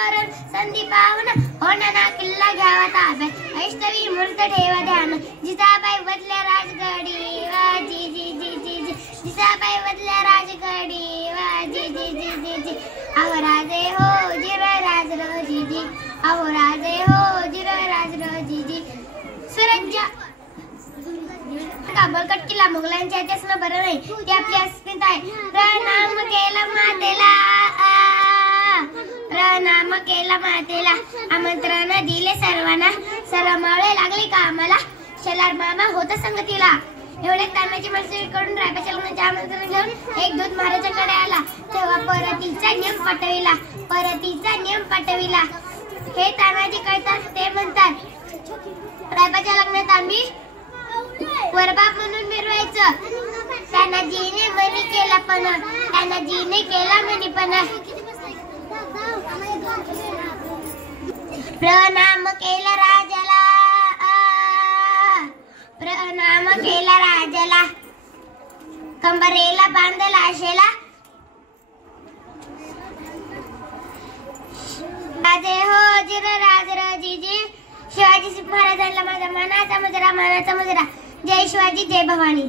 तोरण संधी पाहून होणारा किल्ला घ्यावा ताब्यात ऐष्टवी मूर्त ठेवा ध्यान जिजाबाई बदल्या राजगडी वा जी जी जी जी जी जिजाबाई बदल्या राजगडी वा जी जी जी जी जी अहो राजे हो जिरळ राज जी जी अहो राजे हो जिरळ राज जी जी स्वराज्य बळकट किल्ला मुघलांच्या इतिहासानं बरं नाही ती आपली अस्मिता आहे प्रणाम केला मातेला प्रणाम केला मातेला आमंत्रण दिले सर्वांना सर्व मावळे लागले का आम्हाला शेलार मामा होता संगतीला एवढे तानाची माणसे कडून रायबाच्या लग्नाचे आमंत्रण घेऊन एक दूत महाराजांकडे आला तेव्हा परतीचा नियम पाठविला हे तानाजी कळतात ते म्हणतात रायबाच्या लग्नात आम्ही वरबाप म्हणून मिरवायचं तानाजीने मनी केला पण तानाजीने केला मनीपणा प्रणाम केला राजाला कंबरेला बांधला आशेला राजे हो जिर राज जी शिवाजी महाराजांना माझा मानाचा मुजरा जय शिवाजी जय भवानी।